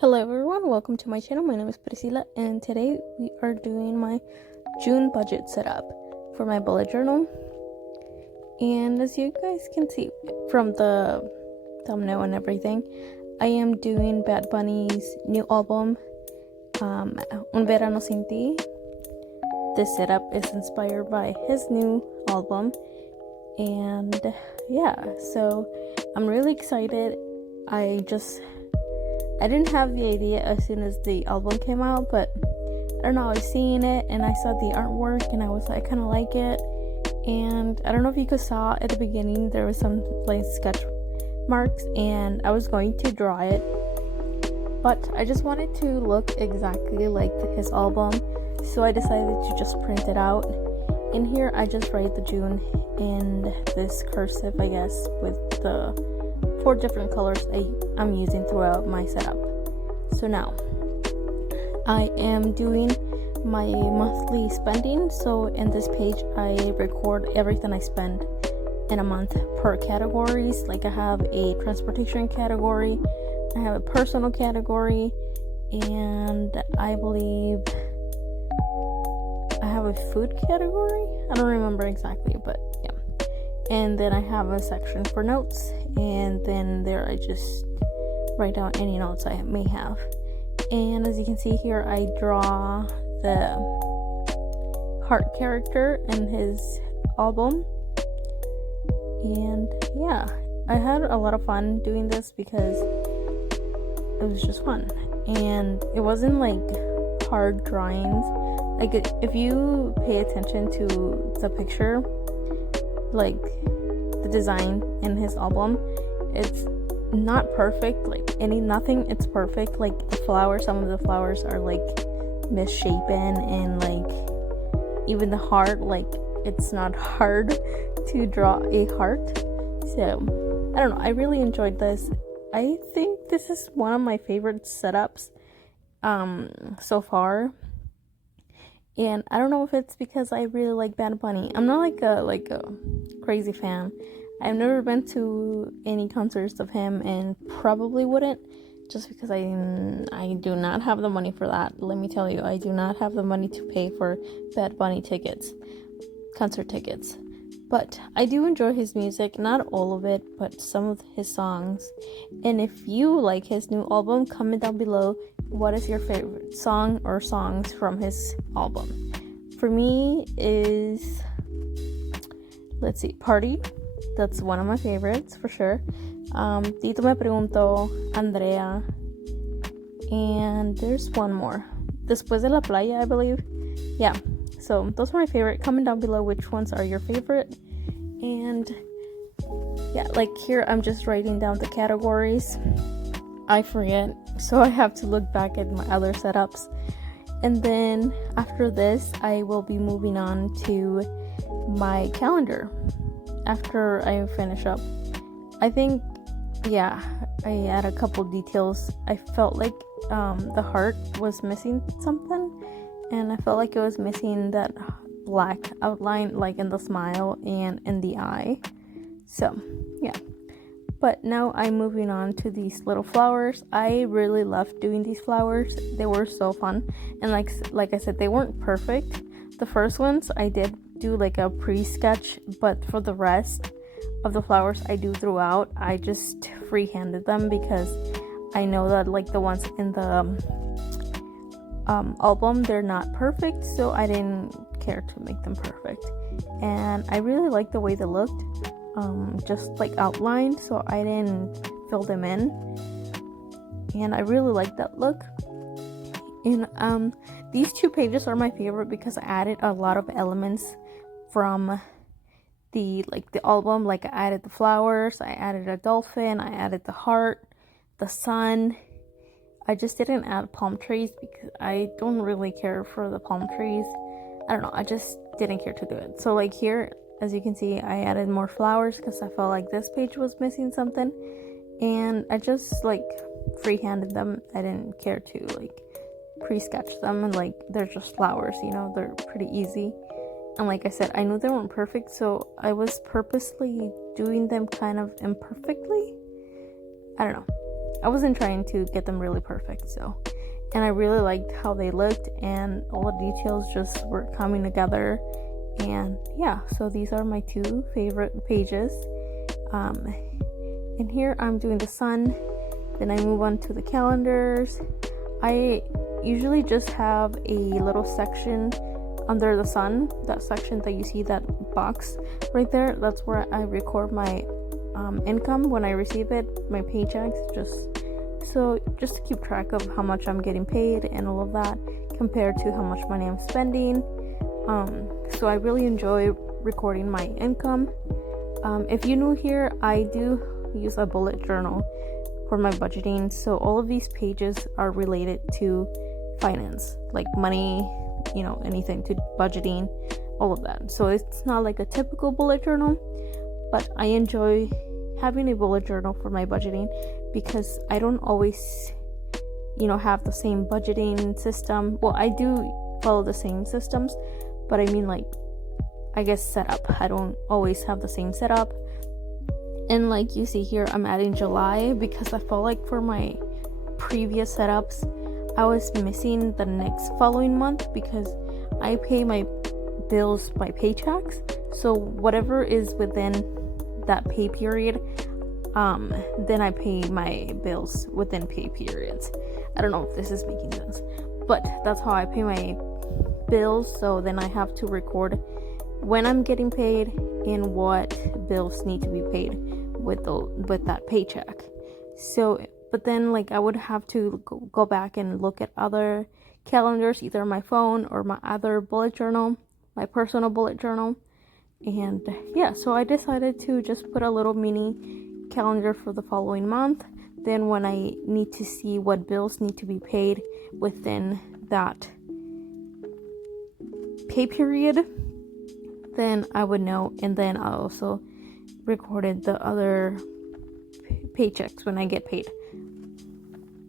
Hello everyone, welcome to my channel. My name is Priscilla and today we are doing my June budget setup for my bullet journal. And as you guys can see from the thumbnail and everything, I am doing Bad Bunny's new album, Un Verano Sin Ti. This setup is inspired by his new album, and yeah, so I'm really excited. I didn't have the idea as soon as the album came out, but I don't know, I was seeing it and I saw the artwork and I was like, I kind of like it. And I don't know if you guys saw at the beginning, there was some like sketch marks and I was going to draw it, but I just wanted to look exactly like his album, so I decided to just print it out. In here I just write the June in this cursive, I guess, with the 4 different colors I'm using throughout my setup. So now I am doing my monthly spending. So in this page I record everything I spend in a month per categories. Like I have a transportation category, I have a personal category, and I believe I have a food category. I don't remember exactly, but yeah. And then I have a section for notes, and then there I just write down any notes I may have. And as you can see here, I draw the heart character in his album. And yeah, I had a lot of fun doing this because it was just fun, and it wasn't like hard drawings. Like if you pay attention to the picture, like the design in his album, it's not perfect, like nothing it's perfect. Like the flowers, some of the flowers are like misshapen, and like even the heart, like it's not hard to draw a heart. So I don't know, I really enjoyed this. I think this is one of my favorite setups so far. And I don't know if it's because I really like Bad Bunny. I'm not like a crazy fan. I've never been to any concerts of him and probably wouldn't, just because I do not have the money for that. Let me tell you, I do not have the money to pay for Bad Bunny tickets, concert tickets. But I do enjoy his music, not all of it, but some of his songs. And if you like his new album, comment down below what is your favorite song or songs from his album. For me is, let's see, Party. That's one of my favorites for sure. Tito Me Pregunto, Andrea, and there's one more, Después de la Playa, I believe. Yeah, so those are my favorite. Comment down below which ones are your favorite. And yeah, like here I'm just writing down the categories. I forget, so I have to look back at my other setups. And then after this I will be moving on to my calendar after I finish up. I think, yeah, I add a couple details. I felt like the heart was missing something, and I felt like it was missing that black outline, like in the smile and in the eye. So yeah, but now I'm moving on to these little flowers. I really loved doing these flowers. They were so fun, and like I said, they weren't perfect. The first ones I did do like a pre-sketch, but for the rest of the flowers I do throughout, I just freehanded them because I know that like the ones in the album, they're not perfect, so I didn't care to make them perfect. And I really liked the way they looked, just like outlined, so I didn't fill them in, and I really liked that look. And these 2 pages are my favorite because I added a lot of elements from the album. Like I added the flowers, I added a dolphin, I added the heart, the sun. I just didn't add palm trees because I don't really care for the palm trees. I don't know, I just didn't care to do it. So like here, as you can see, I added more flowers because I felt like this page was missing something, and I just like freehanded them. I didn't care to like pre-sketch them, and like they're just flowers, you know, they're pretty easy. And like I said, I knew they weren't perfect, so I was purposely doing them kind of imperfectly. I don't know. I wasn't trying to get them really perfect, so. And I really liked how they looked, and all the details just were coming together. And yeah, so these are my 2 favorite pages. And here I'm doing the sun, then I move on to the calendars. I usually just have a little section under the sun, that section that you see, that box right there. That's where I record my income when I receive it, my paychecks, just to keep track of how much I'm getting paid and all of that, compared to how much money I'm spending. So I really enjoy recording my income. If you're new here, I do use a bullet journal for my budgeting, so all of these pages are related to finance, like money, anything to budgeting, all of that. So it's not like a typical bullet journal, but I enjoy having a bullet journal for my budgeting, because I don't always have the same budgeting system. Well, I do follow the same systems, but I mean, like, I guess setup, I don't always have the same setup. And like you see here, I'm adding July because I felt like for my previous setups I was missing the next following month, because I pay my bills by paychecks. So whatever is within that pay period, then I pay my bills within pay periods. I don't know if this is making sense, but that's how I pay my bills. So then I have to record when I'm getting paid and what bills need to be paid with that paycheck. So, but then like I would have to go back and look at other calendars, either my phone or my other bullet journal, my personal bullet journal. And yeah, so I decided to just put a little mini calendar for the following month. Then when I need to see what bills need to be paid within that pay period, then I would know. And then I also recorded the other paychecks when I get paid,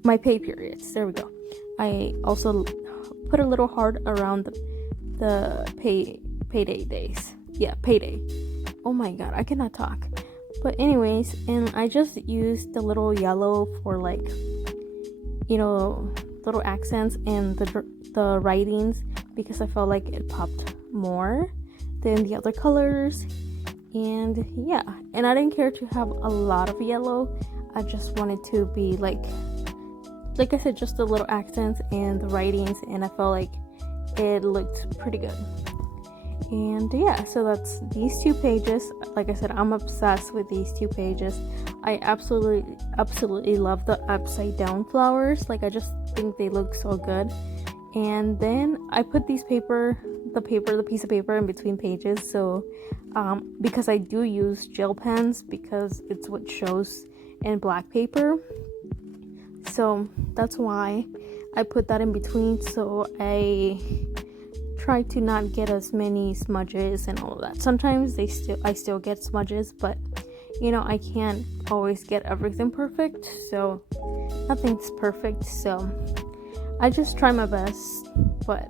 my pay periods. There we go. I also put a little heart around the payday days. Yeah, payday. Oh my god, I cannot talk. But anyways, and I just used the little yellow for like, little accents and the writings, because I felt like it popped more than the other colors. And yeah, and I didn't care to have a lot of yellow. I just wanted to be like I said, just the little accents and the writings, and I felt like it looked pretty good. And yeah, so that's these 2 pages. Like I said, I'm obsessed with these 2 pages. I absolutely love the upside down flowers. Like, I just think they look so good. And then I put the piece of paper in between pages. So because I do use gel pens, because it's what shows in black paper. So that's why I put that in between. So I try to not get as many smudges and all of that. Sometimes I still get smudges, but I can't always get everything perfect. So nothing's perfect. So I just try my best. But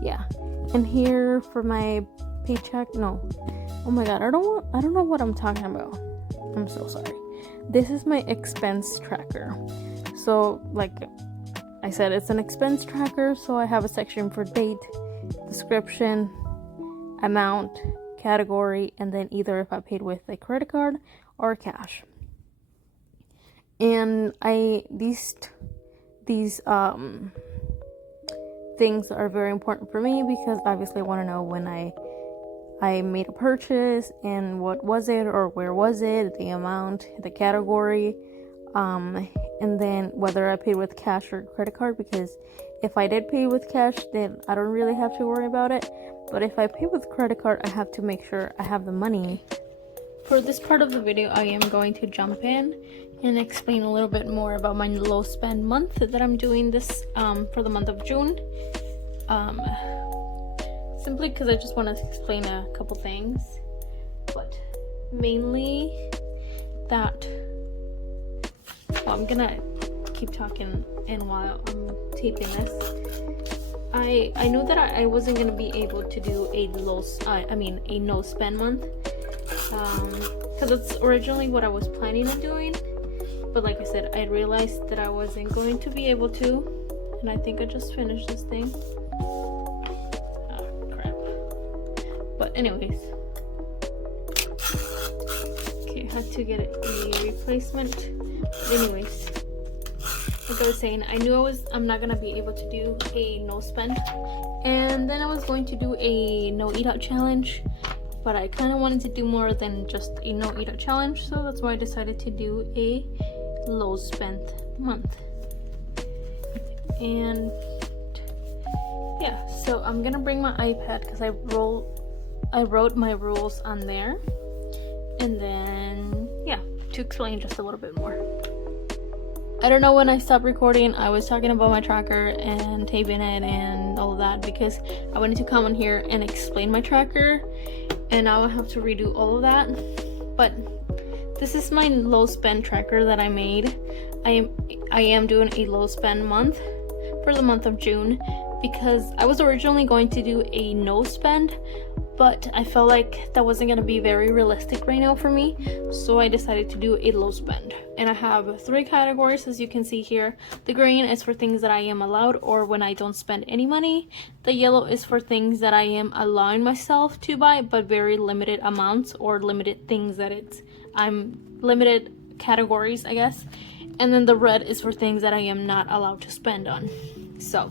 yeah. And here for my paycheck, no. Oh my god, I don't know what I'm talking about. I'm so sorry. This is my expense tracker. So like I said, it's an expense tracker, so I have a section for date, description, amount, category, and then either if I paid with a credit card or cash. And these things are very important for me, because obviously I want to know when I made a purchase and what was it, or where was it, the amount, the category, and then whether I paid with cash or credit card, because if I did pay with cash, then I don't really have to worry about it. But if I pay with credit card, I have to make sure I have the money. For this part of the video, I am going to jump in and explain a little bit more about my low spend month that I'm doing this for the month of June. Simply because I just want to explain a couple things, but mainly that I'm gonna keep talking, and while I'm taping this, I knew that I wasn't gonna be able to do a no spend month, because it's originally what I was planning on doing. but like I said, I realized that I wasn't going to be able to, and I think I just finished this thing. Oh crap. But anyways, okay, I had to get a replacement. But anyways, like I was saying, I knew I'm not gonna be able to do a no spend, and then I was going to do a no eat out challenge, but I kind of wanted to do more than just a no eat out challenge, so that's why I decided to do a low spend month. And yeah, so I'm gonna bring my iPad because I wrote my rules on there, and then yeah, to explain just a little bit more. I don't know when I stopped recording. I was talking about my tracker and taping it and all of that because I wanted to come on here and explain my tracker, and now I have to redo all of that. But this is my low spend tracker that I made. I am doing a low spend month for the month of June because I was originally going to do a no spend, but I felt like that wasn't going to be very realistic right now for me, so I decided to do a low spend. And I have 3 categories, as you can see here. The green is for things that I am allowed or when I don't spend any money. The yellow is for things that I am allowing myself to buy, but very limited amounts or limited things that I'm limited categories, I guess. And then the red is for things that I am not allowed to spend on. So,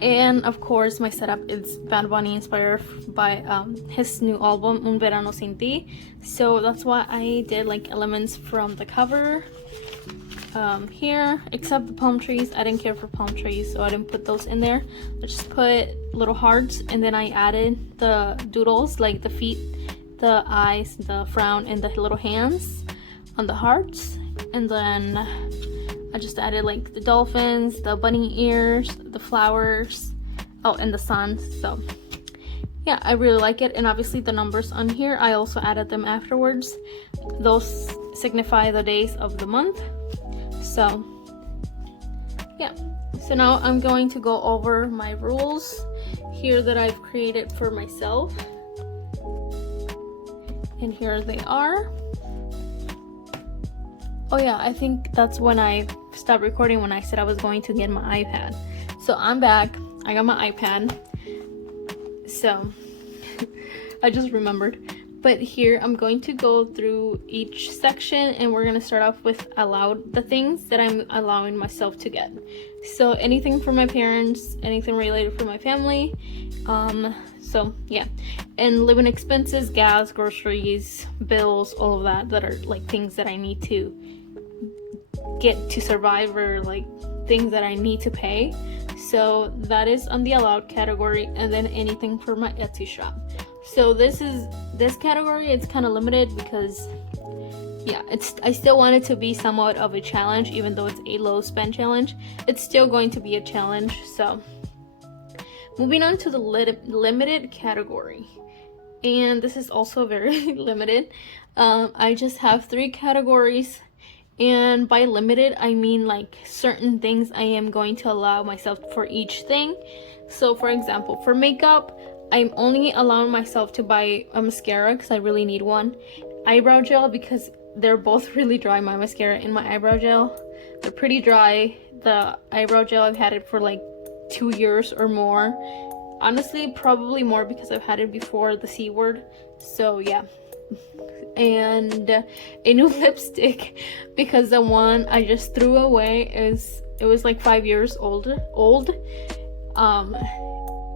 and of course my setup is Bad Bunny inspired by his new album Un Verano Sin Ti, so that's why I did like elements from the cover here, except the palm trees. I didn't care for palm trees, so I didn't put those in there. I just put little hearts, and then I added the doodles, like the feet, the eyes, the frown, and the little hands on the hearts. And then I just added like the dolphins, the bunny ears, the flowers, oh, and the sun. So yeah, I really like it. And obviously the numbers on here, I also added them afterwards. Those signify the days of the month. So yeah, so now I'm going to go over my rules here that I've created for myself, and here they are. Oh yeah, I think that's when I stopped recording, when I said I was going to get my iPad. So I'm back. I got my iPad. So I just remembered. But here I'm going to go through each section, and we're going to start off with the things that I'm allowing myself to get. So anything from my parents, anything related for my family. So yeah, and living expenses, gas, groceries, bills, all of that are like things that I need to get to survive, or like things that I need to pay. So that is on the allowed category. And then anything for my Etsy shop. So this category, it's kind of limited because yeah, I still want it to be somewhat of a challenge. Even though it's a low spend challenge, it's still going to be a challenge. So moving on to the limited category, and this is also very limited. I just have 3 categories, and by limited I mean like certain things I am going to allow myself for each thing. So for example, for makeup, I'm only allowing myself to buy a mascara because I really need one, eyebrow gel because they're both really dry, my mascara and my eyebrow gel. They're pretty dry. The eyebrow gel, I've had it for like 2 years or more. Honestly, probably more because I've had it before the C word. So yeah. And a new lipstick because the one I just threw away it was like 5 years old.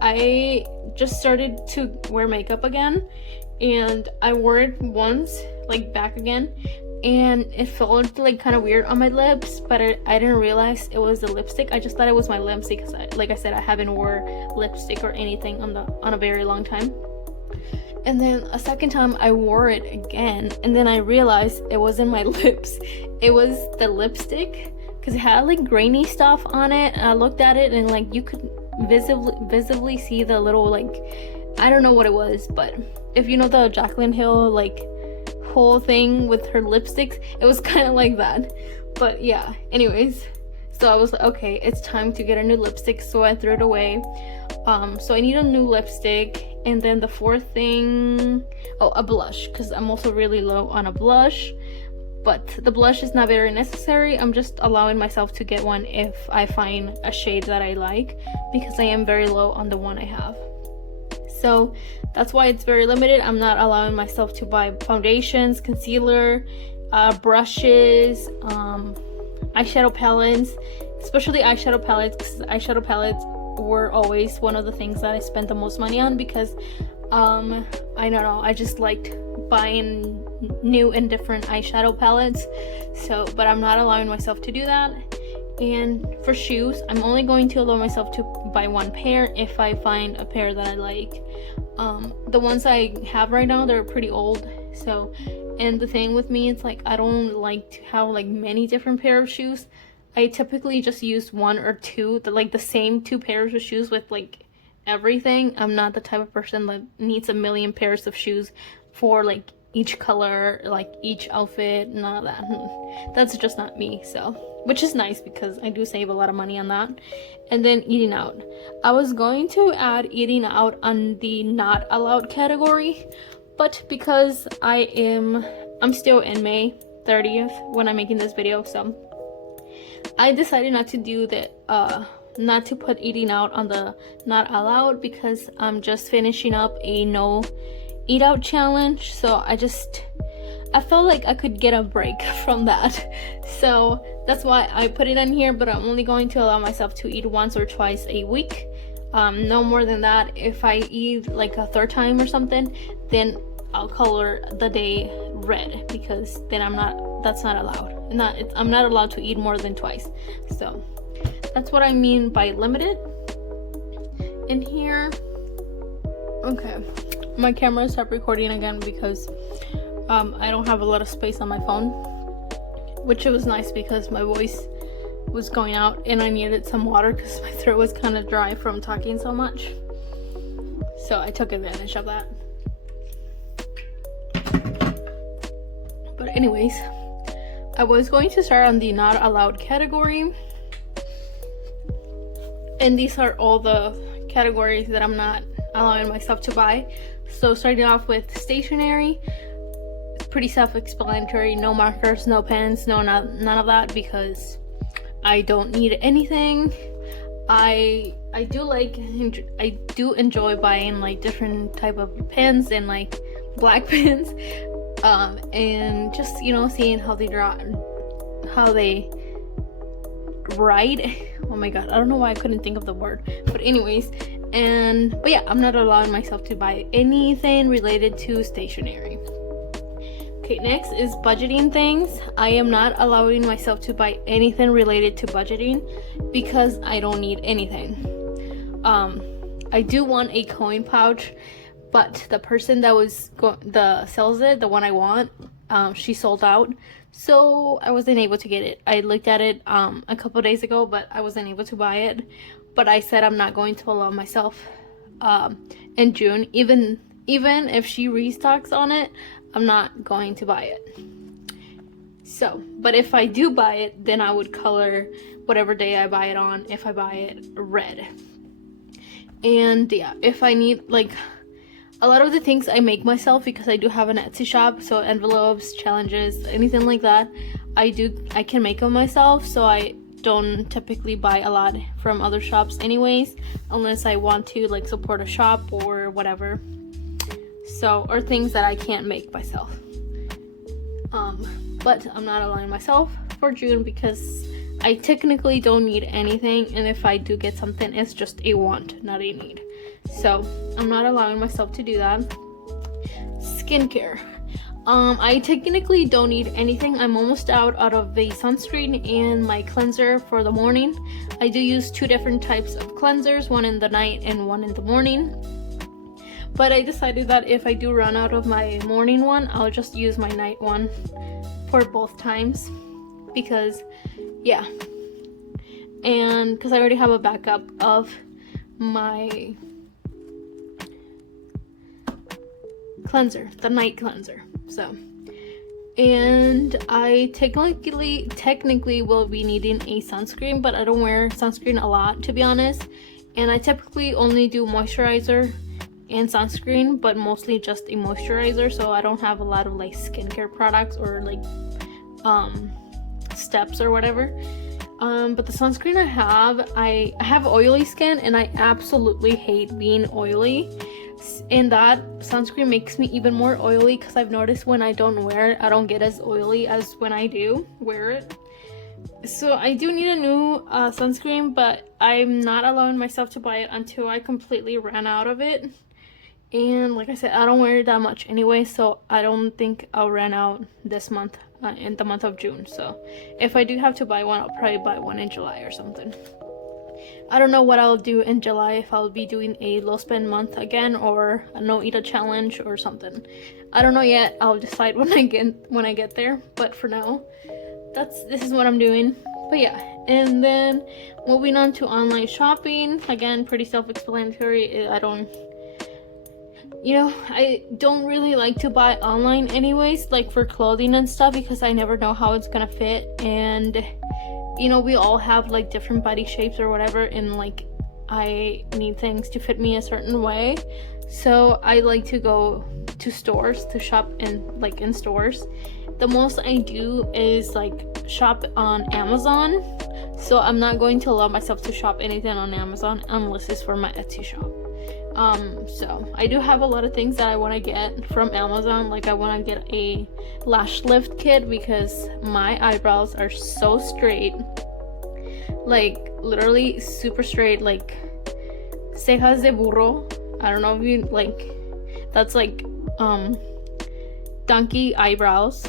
I just started to wear makeup again, and I wore it once, like back again, and it felt like kind of weird on my lips, but I didn't realize it was the lipstick. I just thought it was my lipstick because like I said, I haven't wore lipstick or anything on a very long time. And then a second time I wore it again, and then I realized it wasn't my lips, it was the lipstick, because it had like grainy stuff on it. And I looked at it, and like you could visibly see the little, like, I don't know what it was, but if you know the Jaclyn Hill like whole thing with her lipsticks, it was kind of like that. But yeah, anyways, so I was like, okay, it's time to get a new lipstick, so I threw it away. So I need a new lipstick. And then the fourth thing, a blush, because I'm also really low on a blush. but the blush is not very necessary. I'm just allowing myself to get one if I find a shade that I like, because I am very low on the one I have. So that's why it's very limited. I'm not allowing myself to buy foundations, concealer, brushes, eyeshadow palettes, especially eyeshadow palettes, because eyeshadow palettes were always one of the things that I spent the most money on, because I don't know, I just liked buying new and different eyeshadow palettes. So, but I'm not allowing myself to do that. And for shoes, I'm only going to allow myself to buy one pair if I find a pair that I like. The ones I have right now, they're pretty old. So, and the thing with me, it's like I don't like to have like many different pair of shoes. I typically just use one or two, the same two pairs of shoes with like everything. I'm not the type of person that needs a million pairs of shoes for like each color, like each outfit, none of that. That's just not me. So, which is nice because I do save a lot of money on that. And then eating out. I was going to add eating out on the not allowed category, but because I'm still in May 30th when I'm making this video, so I decided not to do that, not to put eating out on the not allowed, because I'm just finishing up a no eat out challenge. So I felt like I could get a break from that, so that's why I put it in here. But I'm only going to allow myself to eat once or twice a week, no more than that. If I eat like a third time or something, then I'll color the day red, because then that's not allowed. I'm not allowed to eat more than twice. So that's what I mean by limited in here. Okay, my camera stopped recording again because I don't have a lot of space on my phone, which it was nice because my voice was going out and I needed some water because my throat was kind of dry from talking so much. So I took advantage of that. But anyways, I was going to start on the not allowed category, and these are all the categories that I'm not allowing myself to buy. So starting off with stationery, it's pretty self-explanatory. No markers, no pens, none of that, because I don't need anything. I do enjoy buying like different type of pens and like black pens, and just, you know, seeing how they write. Oh my god, I don't know why I couldn't think of the word, but anyways. But yeah, I'm not allowing myself to buy anything related to stationery. Okay, next is budgeting things. I am not allowing myself to buy anything related to budgeting because I don't need anything. I do want a coin pouch, but the person that sells it, the one I want, she sold out, so I wasn't able to get it. I looked at it a couple days ago, but I wasn't able to buy it. But I said I'm not going to allow myself in June, even if she restocks on it, I'm not going to buy it. So, but if I do buy it, then I would color whatever day I buy it on, if I buy it red. And yeah, if I need, like, a lot of the things I make myself because I do have an Etsy shop, so envelopes, challenges, anything like that, I can make them myself, so I don't typically buy a lot from other shops anyways, unless I want to like support a shop or whatever. So, or things that I can't make myself. But I'm not allowing myself for June because I technically don't need anything, and if I do get something, it's just a want, not a need. So I'm not allowing myself to do that. Skincare. I technically don't need anything. I'm almost out of the sunscreen and my cleanser for the morning. I do use two different types of cleansers, one in the night and one in the morning. But I decided that if I do run out of my morning one, I'll just use my night one for both times. Because, yeah. And because I already have a backup of my cleanser, the night cleanser. So, and I technically will be needing a sunscreen, but I don't wear sunscreen a lot, to be honest. And I typically only do moisturizer and sunscreen, but mostly just a moisturizer, so I don't have a lot of like skincare products or like steps or whatever. But the sunscreen I have oily skin, and I absolutely hate being oily. And that sunscreen makes me even more oily, because I've noticed when I don't wear it, I don't get as oily as when I do wear it. So I do need a new sunscreen, but I'm not allowing myself to buy it until I completely ran out of it. And like I said, I don't wear it that much anyway, so I don't think I'll run out this month, in the month of June. So if I do have to buy one, I'll probably buy one in July or something. I don't know what I'll do in July, if I'll be doing a low spend month again, or a no eat a challenge or something. I don't know yet. I'll decide when I get there. But for now, this is what I'm doing. But yeah, and then moving on to online shopping. Again, pretty self-explanatory. I don't really like to buy online anyways, like for clothing and stuff, because I never know how it's gonna fit. And we all have like different body shapes or whatever, and like I need things to fit me a certain way. So I like to go to stores to shop in stores. The most I do is like shop on Amazon. So I'm not going to allow myself to shop anything on Amazon unless it's for my Etsy shop. So I do have a lot of things that I want to get from Amazon. Like I want to get a lash lift kit, because my eyebrows are so straight, like literally super straight, like cejas de burro. I don't know if you like, that's like donkey eyebrows.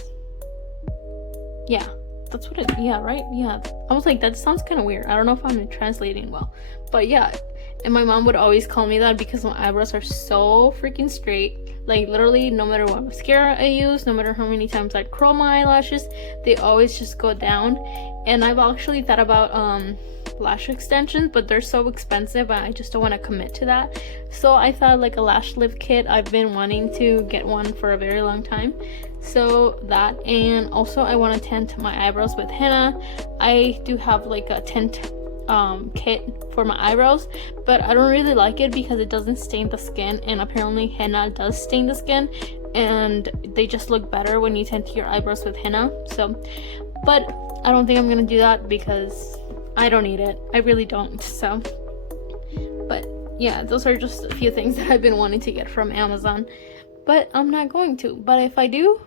Yeah, that's what it, yeah, right? Yeah, I was like, that sounds kind of weird. I don't know if I'm translating well, but yeah. And my mom would always call me that because my eyebrows are so freaking straight. Like literally, no matter what mascara I use, no matter how many times I curl my eyelashes, they always just go down. And I've actually thought about lash extensions, but they're so expensive, I just don't want to commit to that. So I thought like a lash lift kit. I've been wanting to get one for a very long time. So that, and also I want to tint my eyebrows with henna. I do have like a tint kit for my eyebrows, but I don't really like it because it doesn't stain the skin, and apparently henna does stain the skin, and they just look better when you tint your eyebrows with henna. So, but I don't think I'm gonna do that because I don't need it. I really don't. So, but yeah, those are just a few things that I've been wanting to get from Amazon, but I'm not going to. But if I do,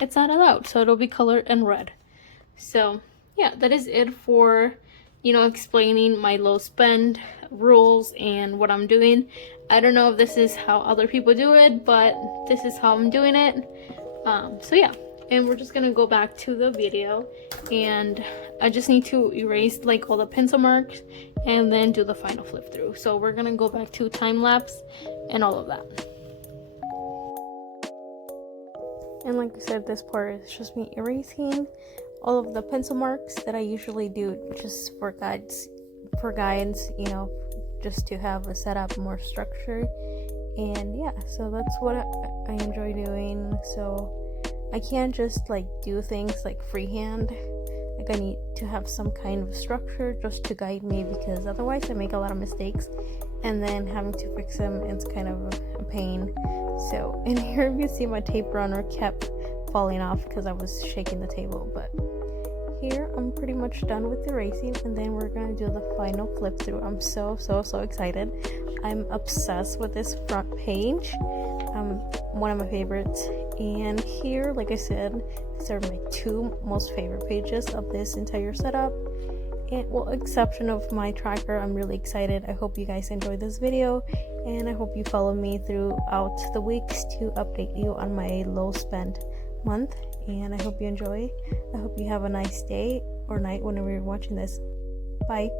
it's not allowed, so it'll be colored in red. So yeah, that is it for explaining my low spend rules and what I'm doing. I don't know if this is how other people do it, but this is how I'm doing it. So yeah, and we're just gonna go back to the video, and I just need to erase like all the pencil marks and then do the final flip through. So we're gonna go back to time lapse and all of that. And like I said, this part is just me erasing all of the pencil marks that I usually do just for guides, just to have a setup more structured. And yeah, so that's what I enjoy doing. So I can't just like do things like freehand. Like I need to have some kind of structure just to guide me, because otherwise I make a lot of mistakes, and then having to fix them, it's kind of a pain. So, and here you see my tape runner kept falling off because I was shaking the table. But here I'm pretty much done with erasing, and then we're gonna do the final flip through. I'm so excited. I'm obsessed with this front page. One of my favorites. And here, like I said, these are my two most favorite pages of this entire setup. And well, exception of my tracker, I'm really excited. I hope you guys enjoyed this video, and I hope you follow me throughout the weeks to update you on my low spend month. And I hope you enjoy. I hope you have a nice day or night whenever you're watching this. Bye.